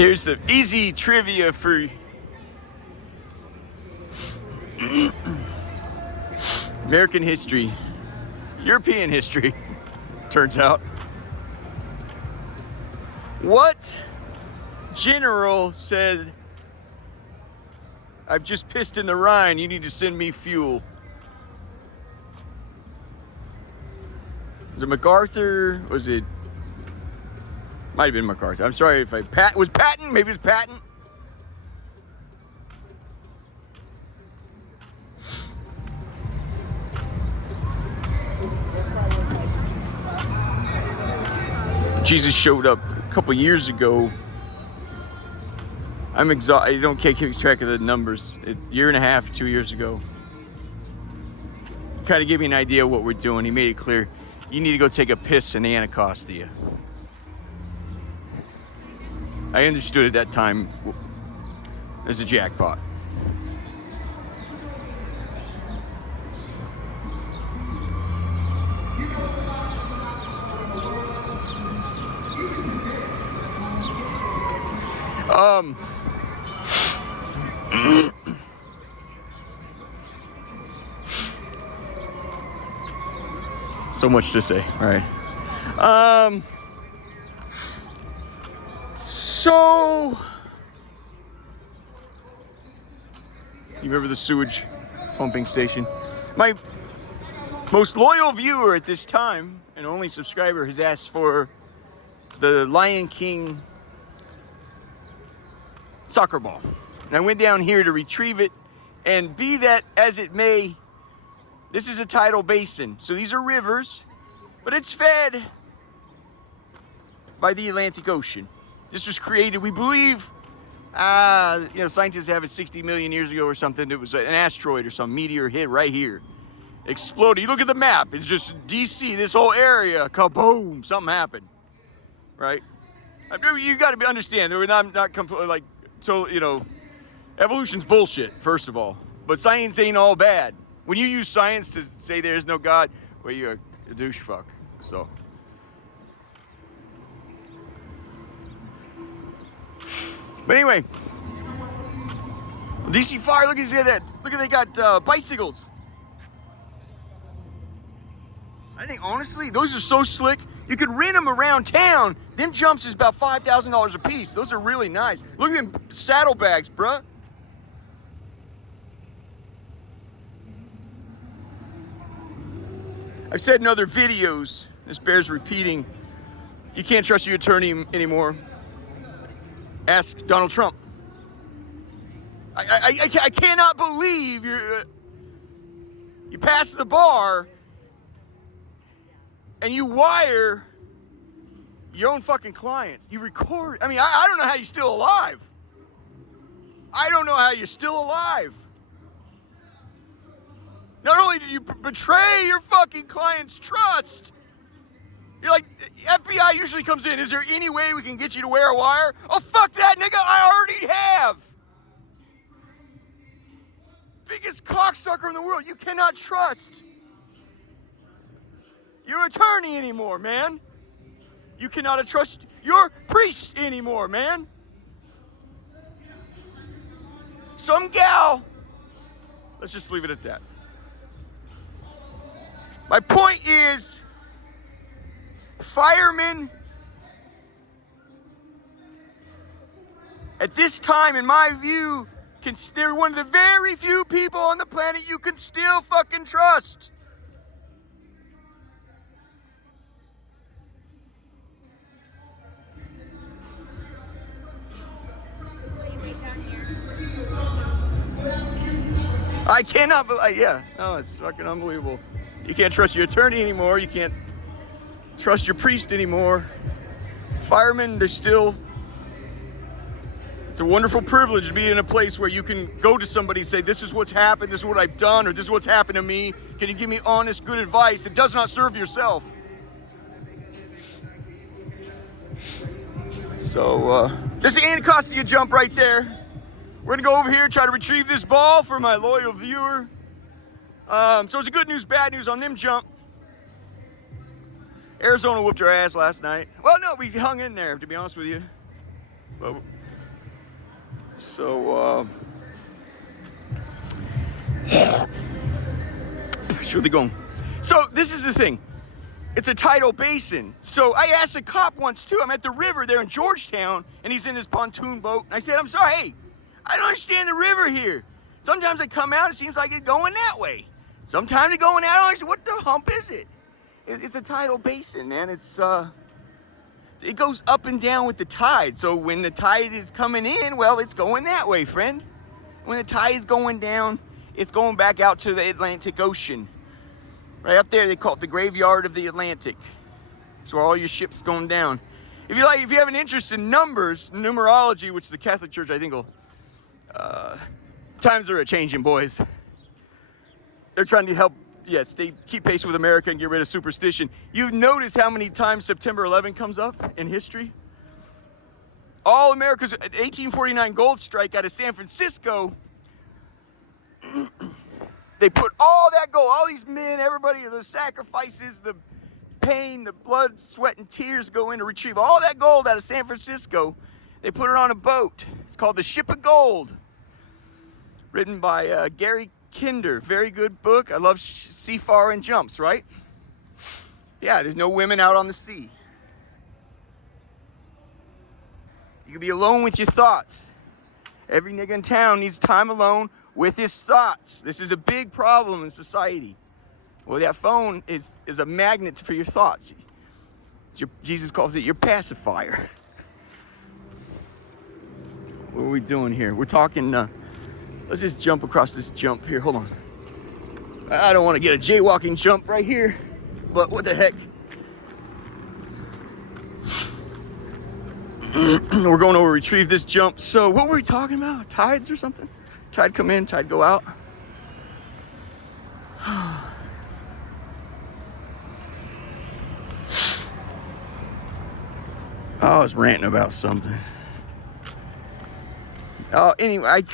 Here's some easy trivia for American history, European history, turns out. What general said, "I've just pissed in the Rhine, you need to send me fuel"? Was it MacArthur? Was it? Might have been MacArthur. I'm sorry if was Patton? Maybe it was Patton. Jesus showed up a couple years ago. I'm exhausted. I can't keep track of the numbers. A year and a half, 2 years ago. Kind of gave me an idea of what we're doing. He made it clear. You need to go take a piss in Anacostia. I understood at that time as a jackpot. So much to say, right? So you remember the sewage pumping station? My most loyal viewer at this time and only subscriber has asked for the Lion King soccer ball. And I went down here to retrieve it, and be that as it may, this is a tidal basin. So these are rivers, but it's fed by the Atlantic Ocean. This was created, we believe, scientists have it 60 million years ago or something. It was an asteroid or some meteor hit right here. Exploded. You look at the map, it's just DC, this whole area, kaboom, something happened, right? I mean, you got to understand, we're not completely like, so, evolution's bullshit, first of all. But science ain't all bad. When you use science to say there's no God, well, you're a douche fuck, so. But anyway, DC Fire, look at that. Look at they got bicycles. I think honestly, those are so slick. You could rent them around town. Them jumps is about $5,000 a piece. Those are really nice. Look at them saddlebags, bruh. I've said in other videos, this bears repeating, you can't trust your attorney anymore. Ask Donald Trump. I cannot believe you pass the bar and you wire your own fucking clients. You record. I mean, I don't know how you're still alive. I don't know how you're still alive. Not only did you betray your fucking client's trust, you're like, FBI usually comes in, is there any way we can get you to wear a wire? Oh, fuck that, nigga, I already have. Biggest cocksucker in the world. You cannot trust your attorney anymore, man. You cannot trust your priest anymore, man. Some gal, let's just leave it at that. My point is, firemen, at this time, in my view, they're one of the very few people on the planet you can still fucking trust. I cannot believe, yeah, no, it's fucking unbelievable. You can't trust your attorney anymore. You can't trust your priest anymore. Firemen, they're still, it's a wonderful privilege to be in a place where you can go to somebody and say, this is what's happened, this is what I've done, or this is what's happened to me. Can you give me honest, good advice that does not serve yourself? So, there's the Anacostia jump right there. We're gonna go over here and try to retrieve this ball for my loyal viewer. So it's a good news, bad news on them jump. Arizona whooped our ass last night. Well, no, we hung in there, to be honest with you. But So, sure they going. So this is the thing. It's a tidal basin. So I asked a cop once too. I'm at the river there in Georgetown, and he's in his pontoon boat. And I said, I'm sorry, hey, I don't understand the river here. Sometimes I come out, it seems like it's going that way. Sometimes it's going out, I don't understand. What the hump is it? It's a tidal basin, man. It goes up and down with the tide. So when the tide is coming in, well, it's going that way, friend. When the tide is going down, it's going back out to the Atlantic Ocean. Right up there, they call it the graveyard of the Atlantic. So all your ships going down. If you have an interest in numbers, numerology, which the Catholic Church, I think, will, times are a-changing, boys. They're trying to help, keep pace with America and get rid of superstition. You've noticed how many times September 11 comes up in history? All America's 1849 gold strike out of San Francisco. They put all that gold, all these men, everybody, the sacrifices, the pain, the blood, sweat, and tears go in to retrieve all that gold out of San Francisco. They put it on a boat. It's called The Ship of Gold. Written by Gary Kinder. Very good book. I love seafaring jumps, right? Yeah, there's no women out on the sea. You can be alone with your thoughts. Every nigga in town needs time alone with his thoughts. This is a big problem in society. Well, that phone is a magnet for your thoughts. Jesus calls it your pacifier. What are we doing here? We're talking, let's just jump across this jump here. Hold on. I don't want to get a jaywalking jump right here, but what the heck? We're going to retrieve this jump. So what were we talking about? Tides or something? Tide come in, tide go out. I was ranting about something. Anyway,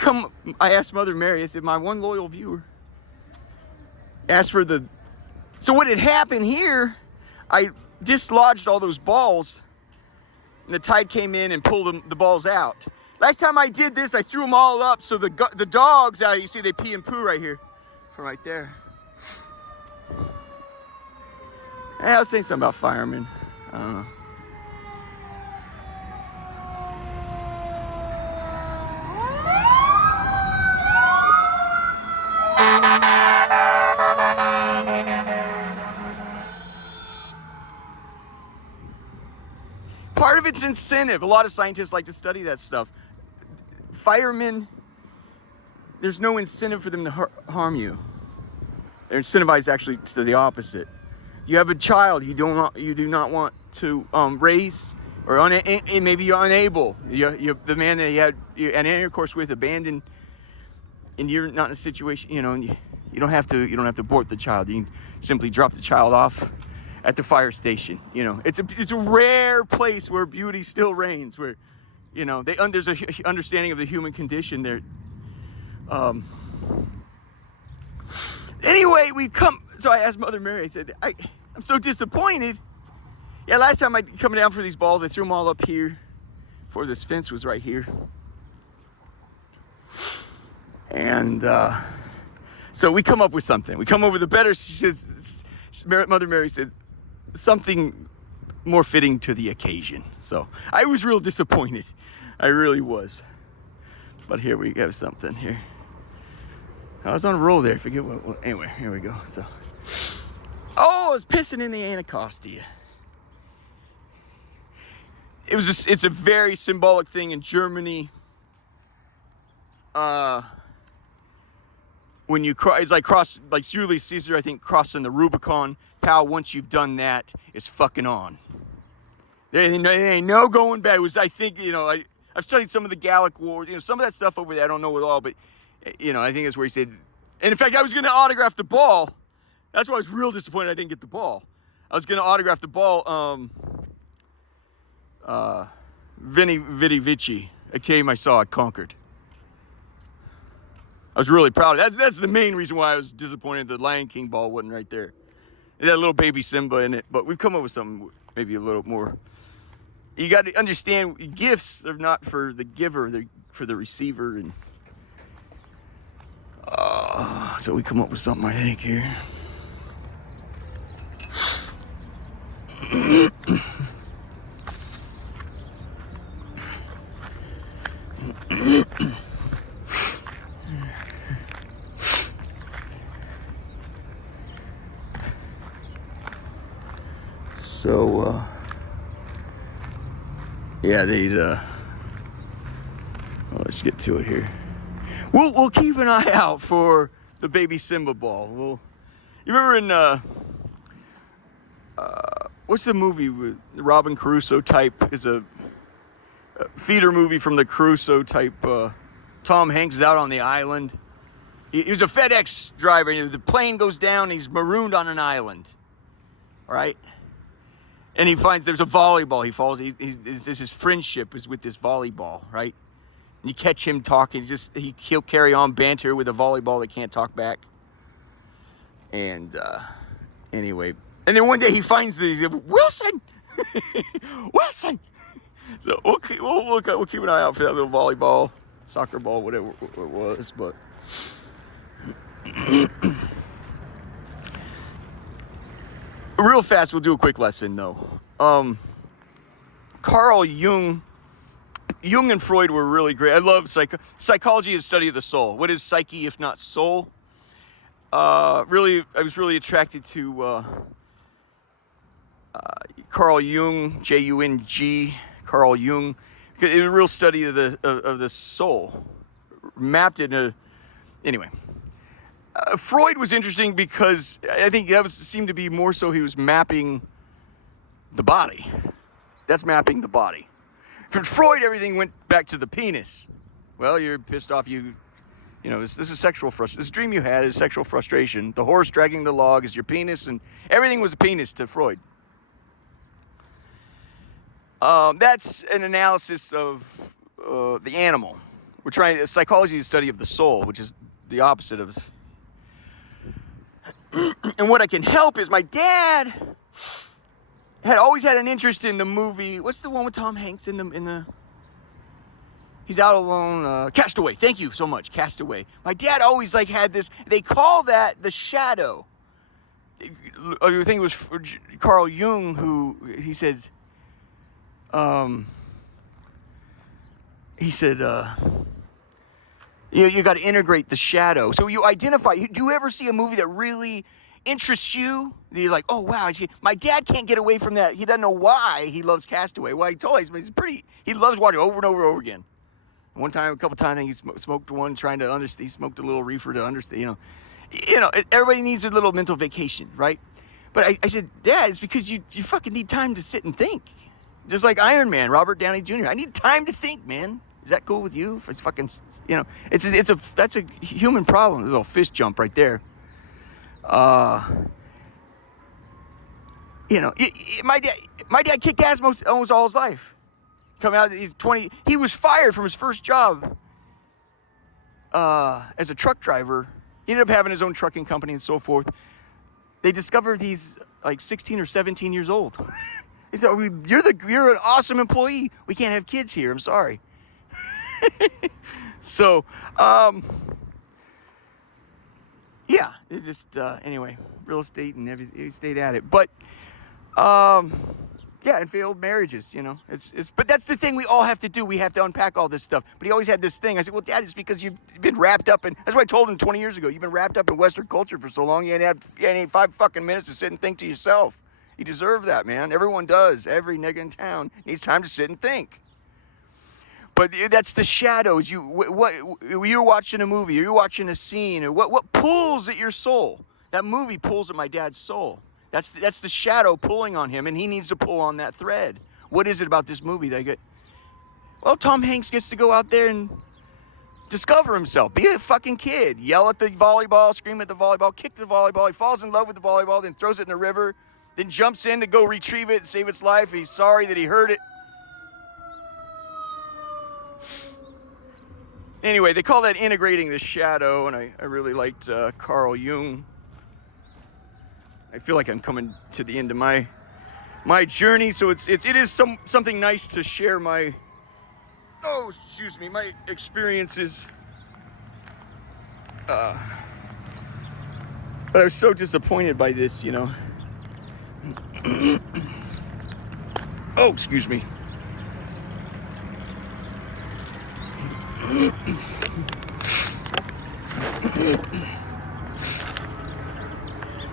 I asked Mother Mary, I said, my one loyal viewer asked for so what had happened here, I dislodged all those balls, and the tide came in and pulled the balls out. Last time I did this, I threw them all up, so the dogs out, you see they pee and poo right here, from right there. I was saying something about firemen. I don't know. Part of it's incentive. A lot of scientists like to study that stuff. Firemen, there's no incentive for them to harm you. They're incentivized actually to the opposite. You have a child you do not want to raise, or maybe you're unable. The man that you had an intercourse with abandoned, and you're not in a situation. You don't have to abort the child. You can simply drop the child off at the fire station. It's a rare place where beauty still reigns, where there's a understanding of the human condition there. Anyway, so I asked Mother Mary, I said, I'm so disappointed. Yeah, last time I come down for these balls, I threw them all up here before this fence was right here. And so we come up with something. We come up with a better, she says, Mother Mary said, something more fitting to the occasion. So I was real disappointed. I really was. But here we have something here. I was on a roll there. I forget what. Anyway, here we go. So, I was pissing in the Anacostia. It's a very symbolic thing in Germany. When you it's like Julius Caesar, I think, crossing the Rubicon. Pal, once you've done that, it's fucking on. There ain't no going back. It was, I think, I've studied some of the Gallic Wars, some of that stuff over there. I don't know it all, but I think that's where he said. And in fact, I was going to autograph the ball. That's why I was real disappointed I didn't get the ball. I was going to autograph the ball. Vinny Vici, a game I saw at Concord. I was really proud of that. That's the main reason why I was disappointed the Lion King ball wasn't right there. It had a little baby Simba in it, but we've come up with something maybe a little more You got to understand, gifts are not for the giver, they're for the receiver. And so we come up with something, I think, here. So, yeah, well, let's get to it here. We'll keep an eye out for the baby Simba ball. You remember in what's the movie with Robin Crusoe type? Is a feeder movie from the Crusoe type. Tom Hanks is out on the island. He was a FedEx driver. And the plane goes down. He's marooned on an island, right? And he finds there's a volleyball. He falls. His friendship is with this volleyball, right? And you catch him talking. He'll carry on banter with a volleyball that can't talk back. And anyway, and then one day he finds he's Wilson, Wilson. So we'll keep an eye out for that little volleyball, soccer ball, whatever it was. But real fast, we'll do a quick lesson though. Carl Jung and Freud were really great. I love psychology is study of the soul. What is psyche if not soul? I was really attracted to Carl Jung, Jung, Carl Jung, because it was a real study of the soul, mapped in anyway. Freud was interesting because I think that seemed to be more so he was mapping the body. That's mapping the body. For Freud, everything went back to the penis. Well, you're pissed off. You know, this is sexual frustration. This dream you had is sexual frustration. The horse dragging the log is your penis, and everything was a penis to Freud. That's an analysis of the animal. Psychology is a study of the soul, which is the opposite of. And what I can help is my dad had always had an interest in the movie. What's the one with Tom Hanks in the? He's out alone. Castaway. Thank you so much. Castaway. My dad always had this. They call that the shadow. I think it was Carl Jung who he says. He said, you got to integrate the shadow. So you identify. Do you ever see a movie that really interests you? You're like, oh wow, my dad can't get away from that. He doesn't know why he loves Castaway. Well, he told me he loves watching it over and over and over again. One time, a couple times, I think he smoked one trying to understand. He smoked a little reefer to understand. Everybody needs a little mental vacation, right? But I said, Dad, it's because you fucking need time to sit and think. Just like Iron Man, Robert Downey Jr. I need time to think, man. Is that cool with you? If it's fucking, that's a human problem. There's a little fist jump right there. My dad kicked ass almost all his life. Coming out, he's 20. He was fired from his first job as a truck driver. He ended up having his own trucking company and so forth. They discovered he's like 16 or 17 years old. They said, "You're an awesome employee. We can't have kids here. I'm sorry." So, yeah, it's just anyway, real estate and everything. He stayed at it, but yeah, and failed marriages, but that's the thing we all have to do. We have to unpack all this stuff. But he always had this thing. I said, well, Dad, it's because you've been wrapped up in, that's what I told him 20 years ago. You've been wrapped up in Western culture for so long, you ain't had 5 fucking minutes to sit and think to yourself. You deserve that, man. Everyone does. Every nigga in town needs time to sit and think. But that's the shadows. You're watching a movie, or you're watching a scene, or what pulls at your soul? That movie pulls at my dad's soul. That's the shadow pulling on him, and he needs to pull on that thread. What is it about this movie that I get? Well, Tom Hanks gets to go out there and discover himself. Be a fucking kid. Yell at the volleyball, scream at the volleyball, kick the volleyball. He falls in love with the volleyball, then throws it in the river, then jumps in to go retrieve it and save its life. He's sorry that he hurt it. Anyway, they call that integrating the shadow, and I really liked Carl Jung. I feel like I'm coming to the end of my my journey. So it is something nice to share my my experiences. But I was so disappointed by this, you know. Oh, excuse me.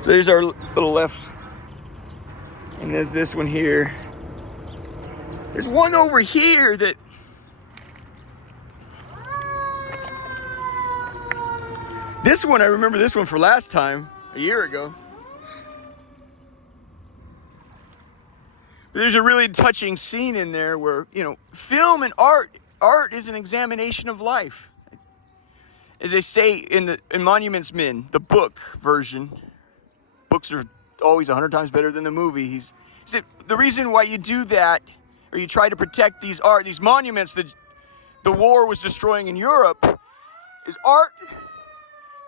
So there's our little left, and there's this one here. There's one over here that this one, I remember this one for last time, a year ago. There's a really touching scene in there where, you know, film and art is an examination of life. As they say in Monuments Men, the book version, books are always 100 times better than the movie. He said the reason why you do that, or you try to protect these monuments that the war was destroying in Europe, is art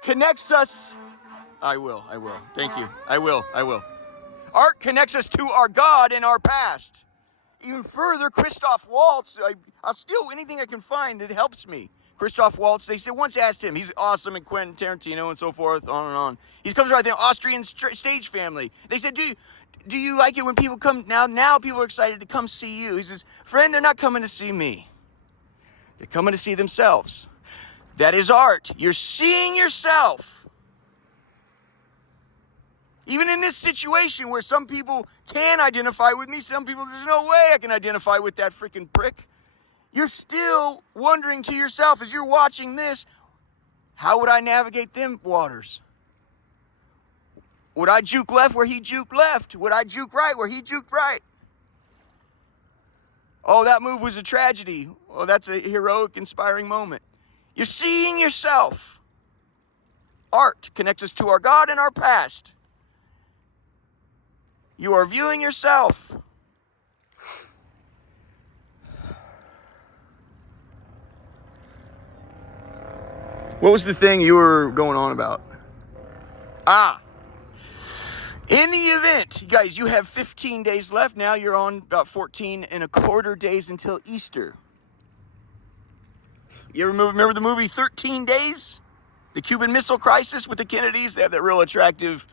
connects us. I will. Thank you. I will. Art connects us to our God and our past. Even further, Christoph Waltz, I'll steal anything I can find that helps me. Christoph Waltz, they said, once asked him, he's awesome, and Quentin Tarantino and so forth, on and on. He comes from, I think, Austrian stage family. They said, do you like it when people come, now people are excited to come see you? He says, friend, they're not coming to see me. They're coming to see themselves. That is art. You're seeing yourself. Even in this situation where some people can identify with me, some people, there's no way I can identify with that freaking prick. You're still wondering to yourself as you're watching this, how would I navigate them waters? Would I juke left where he juked left? Would I juke right where he juked right? Oh, that move was a tragedy. Oh, that's a heroic, inspiring moment. You're seeing yourself. Art connects us to our God and our past. You are viewing yourself. What was the thing you were going on about? In the event, you guys, you have 15 days left. Now you're on about 14 and a quarter days until Easter. You remember the movie 13 Days? The Cuban Missile Crisis with the Kennedys? They have that real attractive,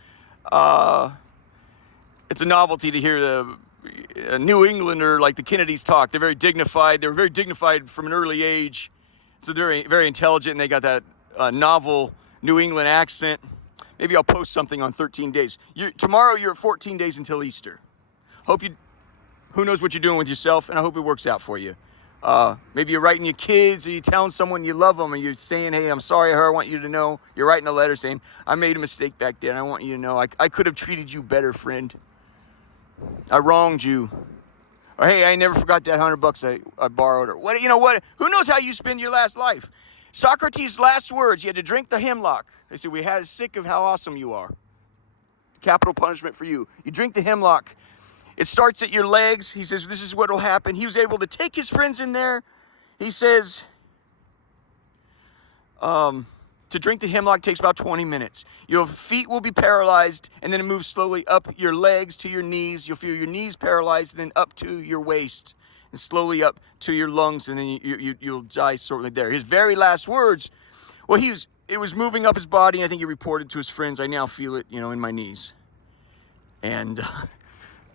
it's a novelty to hear a New Englander like the Kennedys talk. They're very dignified. They were very dignified from an early age. So they're very, very intelligent, and they got that novel New England accent. Maybe I'll post something on 13 days. Tomorrow you're at 14 days until Easter. Who knows what you're doing with yourself, and I hope it works out for you. Maybe you're writing your kids, or you're telling someone you love them, and you're saying, hey, I'm sorry, I want you to know. You're writing a letter saying, I made a mistake back then. I want you to know I could have treated you better, friend. I wronged you. Or, hey, I never forgot that $100 I borrowed. Or what? You know what? Who knows how you spend your last life? Socrates' last words, he had to drink the hemlock. They said, we had sick of how awesome you are. Capital punishment for you. You drink the hemlock. It starts at your legs. He says, this is what will happen. He was able to take his friends in there. He says, to drink the hemlock takes about 20 minutes. Your feet will be paralyzed, and then it moves slowly up your legs to your knees. You'll feel your knees paralyzed, and then up to your waist, and slowly up to your lungs, and then you'll die shortly there. His very last words, well, it was moving up his body, and I think he reported to his friends, I now feel it, in my knees. And,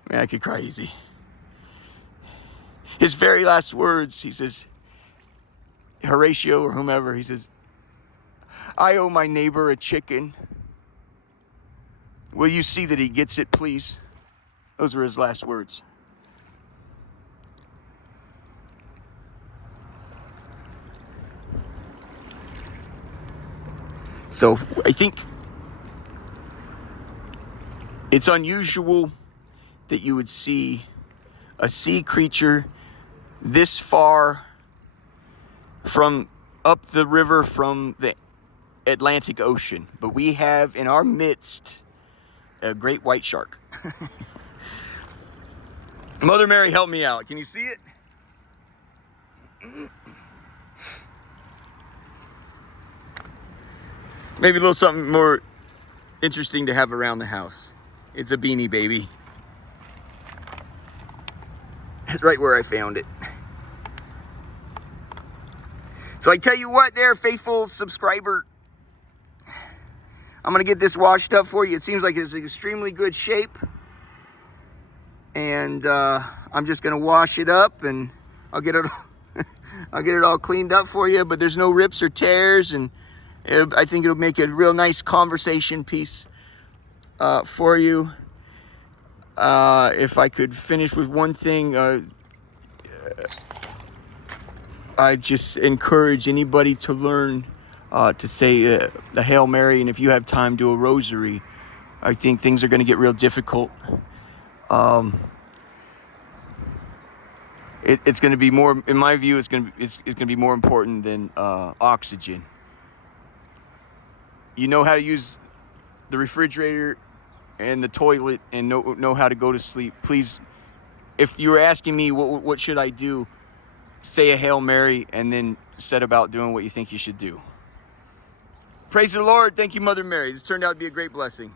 man, I could cry easy. His very last words, he says, Horatio or whomever, he says, I owe my neighbor a chicken. Will you see that he gets it, please? Those were his last words. So I think it's unusual that you would see a sea creature this far from up the river from the Atlantic Ocean, but we have in our midst a great white shark. Mother Mary, help me out. Can you see it? Maybe a little something more interesting to have around the house. It's a beanie baby. right where I found it. So I tell you what there, faithful subscriber, I'm going to get this washed up for you. It seems like it's in extremely good shape. And I'm just going to wash it up, and I'll get it all cleaned up for you. But there's no rips or tears, and I think it'll make a real nice conversation piece for you. If I could finish with one thing, I just encourage anybody to learn to say the Hail Mary, and if you have time, do a rosary. I think things are going to get real difficult. It's going to be more, in my view, it's going to be more important than oxygen. You know how to use the refrigerator and the toilet and know how to go to sleep. Please, if you were asking me what should I do, say a Hail Mary and then set about doing what you think you should do. Praise the Lord. Thank you, Mother Mary. This turned out to be a great blessing.